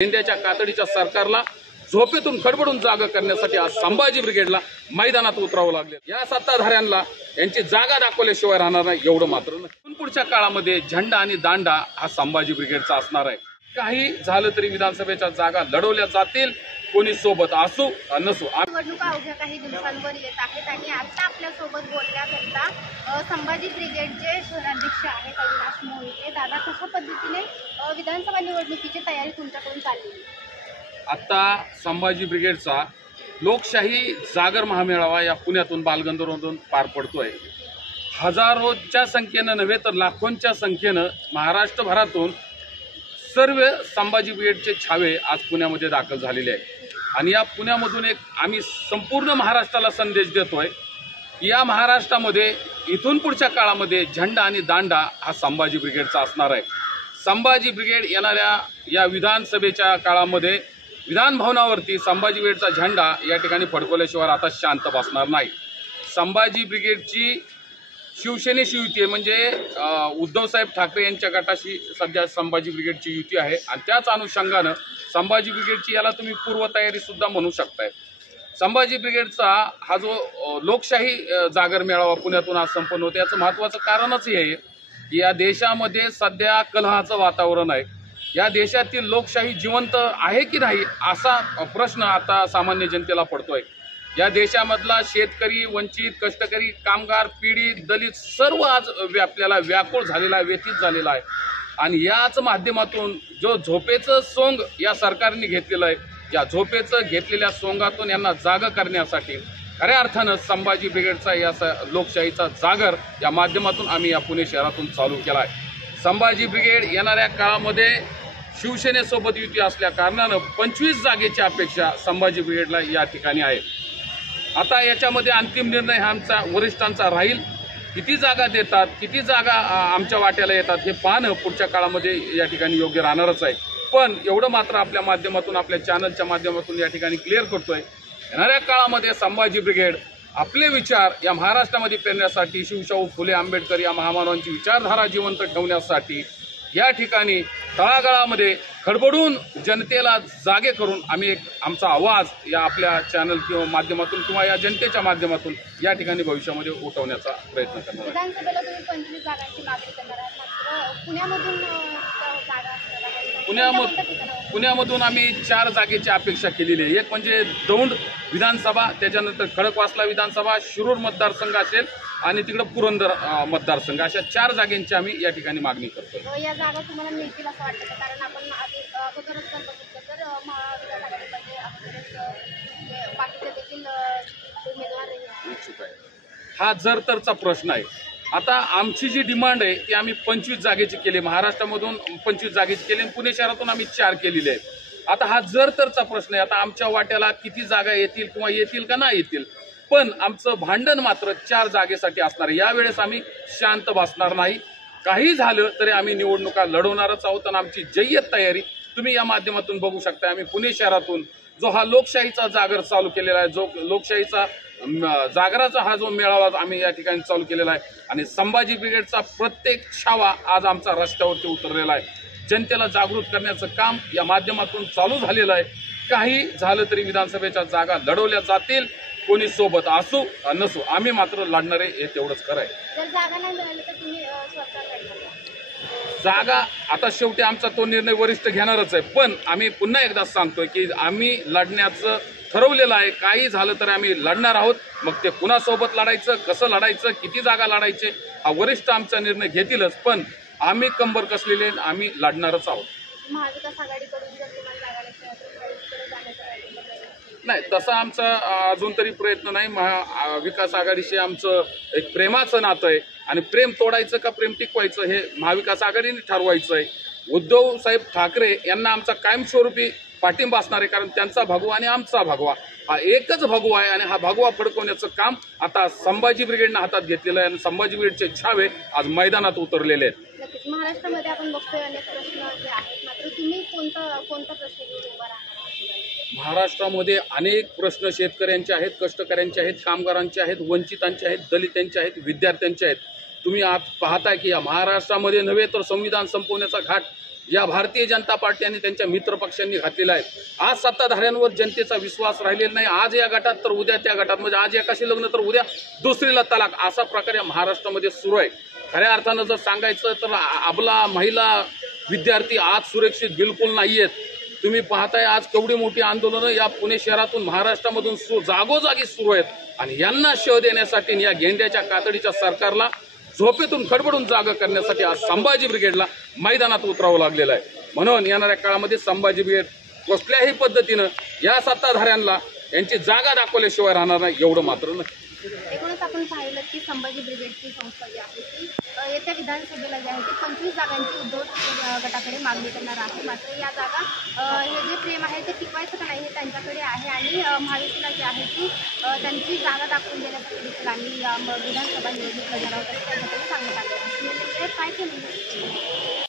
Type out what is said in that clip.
इंडियाच्या कातडीच्या सरकारला झोपेतून खडबडून जागा करण्यासाठी आज संभाजी ब्रिगेडला मैदानात उतरावं लागले। या सत्ताधाऱ्यांना यांची जागा दाखवल्याशिवाय राहणार नाही एवढं मात्र नाही। पुढच्या काळामध्ये झेंडा आणि दांडा हा संभाजी ब्रिगेडचा असणार आहे। काही झालं तरी विधानसभेच्या जागा लढवल्या जातील, कोणी सोबत असू नसू। निवडणुका अवघ्या काही दिवसांवर येत आहेत आणि आता आपल्या सोबत बोलण्याकरता संभाजी ब्रिगेडचे शहराध्यक्ष आहेत अविनाश मोहिते। दादा, कशा पद्धतीने विधानसभा निवडणुकीची तयारी तुमच्याकडून चालली? आता संभाजी ब्रिगेडचा लोकशाही जागर महामेळावा या पुण्यातून बालगंधर्वमधून पार पडतोय। हजारोच्या संख्येनं नव्हे तर लाखोंच्या संख्येनं महाराष्ट्रभरातून सर्व संभाजी ब्रिगेडचे छावे आज पुण्यामध्ये दाखल झालेले आहेत आणि या पुण्यामधून एक आम्ही संपूर्ण महाराष्ट्राला संदेश देतोय। या महाराष्ट्रामध्ये इथून पुढच्या काळामध्ये झेंडा आणि दांडा हा संभाजी ब्रिगेडचा असणार आहे। संभाजी ब्रिगेड येणाऱ्या या विधानसभेच्या काळामध्ये विधान भवनावरती संभाजी ब्रिगेडचा झेंडा या ठिकाणी फडकवल्याशिवाय आता शांत बसणार नाही। संभाजी ब्रिगेडची शिवसेनेशी युती आहे, म्हणजे उद्धवसाहेब ठाकरे यांच्या गटाशी सध्या संभाजी ब्रिगेडची युती आहे आणि त्याच अनुषंगानं संभाजी ब्रिगेडची याला तुम्ही पूर्वतयारी सुद्धा म्हणू शकताय। संभाजी ब्रिगेडचा हा जो लोकशाही जागर मेळावा पुण्यातून आज संपन्न होतो, याचं महत्त्वाचं कारणच हे आहे की या देशामध्ये सध्या कलहाचं वातावरण आहे। या देशातील लोकशाही जिवंत आहे की नाही असा प्रश्न आता सामान्य जनतेला पडतोय। या देशामधला शेतकरी, वंचित, कष्टकरी, कामगार, पीडित, दलित सर्व आज आपल्याला व्याकुळ झालेला आहे, व्यथित झालेला आहे आणि याच माध्यमातून जो झोपेचं सोंग या सरकारने घेतलेलं आहे, या झोपेचं घेतलेल्या सोंगातून यांना जागा करण्यासाठी खऱ्या अर्थानं संभाजी ब्रिगेडचा या लोकशाहीचा जागर या माध्यमातून आम्ही या पुणे शहरातून चालू केला आहे। संभाजी ब्रिगेड येणाऱ्या काळामध्ये शिवसेनेसोबत युती असल्या कारणानं 25 जागेची अपेक्षा संभाजी ब्रिगेडला या ठिकाणी आहे। आता याच्यामध्ये अंतिम निर्णय हा आमचा वरिष्ठांचा राहील। किती जागा देतात, किती जागा आमच्या वाट्याला येतात हे पाहणं पुढच्या काळामध्ये या ठिकाणी योग्य राहणारच आहे। पण एवढं मात्र आपल्या माध्यमातून, आपल्या चॅनलच्या माध्यमातून या ठिकाणी क्लिअर करतोय, येणाऱ्या काळामध्ये संभाजी ब्रिगेड आपले विचार या महाराष्ट्रामध्ये पेरण्यासाठी, शिवशाहू फुले आंबेडकर या महामानवांची विचारधारा जिवंत ठेवण्यासाठी या ठिकाणी तळागाळामध्ये खडबडून जनतेला जागे करून आम्ही एक आमचा आवाज या आपल्या चॅनल किंवा माध्यमातून किंवा या जनतेच्या माध्यमातून या ठिकाणी भविष्यामध्ये उठवण्याचा प्रयत्न करणार आहे। विधानसभेला तुम्ही 25 जागांची मागणी करणार आहात, मात्र पुण्यामधून आम्ही 4 जागेची अपेक्षा केलेली आहे। एक म्हणजे दौंड विधानसभा, त्याच्यानंतर खडकवासला विधानसभा, शिरूर मतदारसंघ असेल आणि तिकडे पुरंदर मतदारसंघ, अशा 4 जागांची आम्ही या ठिकाणी मागणी करतो। या जागा तुम्हाला मिळतील असं वाटतं? कारण आपण अगोदरच जर बघितलं तर महाविकास आघाडीमध्ये बाकीचे देखील उमेदवार इच्छुक आहे। हा जर तरचा प्रश्न आहे। आता आमची जी डिमांड आहे ती आम्ही 25 जागेची केली, महाराष्ट्रामधून 25 जागेची केली आणि पुणे शहरातून आम्ही 4 केलेले आहेत। आता हा जर तरचा प्रश्न आहे। आता आमच्या वाट्याला किती जागा येतील किंवा येतील का नाही येतील, पण आमचं भांडण मात्र 4 जागेसाठी असणार आहे। यावेळेस आम्ही शांत बसणार नाही। काही झालं तरी आम्ही निवडणुका लढवणारच आहोत आणि आमची जय्यत तयारी तुम्ही या माध्यमातून बघू शकता। आम्ही पुणे शहरातून जो हा लोकशाहीचा जागर चालू केलेला आहे, जो लोकशाहीचा जागराचा हा जो मेळावा आम्ही या ठिकाणी चालू केलेला आहे आणि संभाजी ब्रिगेडचा प्रत्येक छावा आज आमचा रस्त्यावरती उतरलेला आहे। जनतेला जागृत करण्याचं काम या माध्यमातून चालू झालेलं आहे। काही झालं तरी विधानसभेच्या जागा लढवल्या जातील, कोणी सोबत असू नसू, आम्ही मात्र लढणारे हे तेवढंच खरं आहे। जर जागा नाही मिळाली तर तुम्ही स्वतः लढणार? जागा आता शेवटी आमचा तो निर्णय वरिष्ठ घेणारच आहे, पण आम्ही पुन्हा एकदा सांगतोय की आम्ही लढण्याचं ठरवलेलं आहे। काही झालं तर आम्ही लढणार आहोत। मग ते कुणासोबत लढायचं, कसं लढायचं, किती जागा लढायचे हा वरिष्ठ आमचा निर्णय घेतीलच, पण आम्ही कंबर कसलेले आम्ही लढणारच आहोत। महाविकास आघाडीकडून जर तुम्हाला जागा नाही, तसा आमचा अजून तरी प्रयत्न नाही। महाविकास आघाडीशी आमचं एक प्रेमाचं नातं आहे आणि प्रेम तोडायचं का प्रेम टिकवायचं हे महाविकास आघाडीने ठरवायचं आहे। उद्धव साहेब ठाकरे यांना आमचा कायमस्वरूपी पाठिंबा असणार आहे, कारण त्यांचा भगवा आणि आमचा भगवा हा एकच भगवा आहे आणि हा भगवा फडकवण्याचं काम आता संभाजी ब्रिगेडनं हातात घेतलेलं आहे आणि संभाजी ब्रिगेडचे छावे आज मैदानात उतरलेले आहेत। महाराष्ट्रामध्ये आपण बघतोय अनेक प्रश्न जे आहेत, मात्र तुम्ही कोणता प्रश्न घेऊन उभा राहणार? महाराष्ट्रामध्ये अनेक प्रश्न शेतकऱ्यांचे आहेत, कष्टकऱ्यांचे आहेत, कामगारांचे आहेत, वंचितांचे आहेत, दलितांचे आहेत, विद्यार्थ्यांचे आहेत। तुम्ही आज पाहताय की या महाराष्ट्रामध्ये नव्हे तर संविधान संपवण्याचा घाट या भारतीय जनता पार्टी आणि त्यांच्या मित्र पक्षांनी घातलेला आहे. आज सत्ताधाऱ्यांवर जनतेचा विश्वास राहिलेला नाही. आज या गटात तर उद्या त्या गटात, म्हणजे आज एकाशी लग्न तर उद्या दुसरीला तलाक, असा प्रकार या महाराष्ट्रामध्ये सुरू आहे. खऱ्या अर्थानं जर सांगायचं तर आपला महिला विद्यार्थी आज सुरक्षित बिलकुल नाहीयेत. तुम्ही पाहताय आज केवढी मोठी आंदोलनं या पुणे शहरातून महाराष्ट्रामधून जागोजागी सुरू आहेत आणि यांना शह देण्यासाठी या गेंड्याच्या कातडीच्या सरकारला झोपेतून खडबडून जागा करण्यासाठी आज संभाजी ब्रिगेडला मैदानात उतरावं लागलेलं आहे. म्हणून येणाऱ्या काळामध्ये संभाजी ब्रिगेड कसल्याही पद्धतीनं या सत्ताधाऱ्यांना यांची जागा दाखवल्याशिवाय राहणार नाही, एवढं मात्र नक्की. एकूणच आपण पाहिलं की संभाजी ब्रिगेडची संस्था जी आहे ती येत्या विधानसभेला जी आहे ती 25 जागांची उद्धव गटाकडे मागणी करणार आहे. मात्र या जागा हे जे प्रेम आहे ते टिकवायचं का नाही हे त्यांच्याकडे आहे आणि महायुतीला जी आहे ती त्यांची जागा दाखवून देण्यासाठी देखील आम्ही विधानसभा निवडणूक लढवणार आहोत त्यांच्याकडे सांगण्यात आले आहे. काय केलं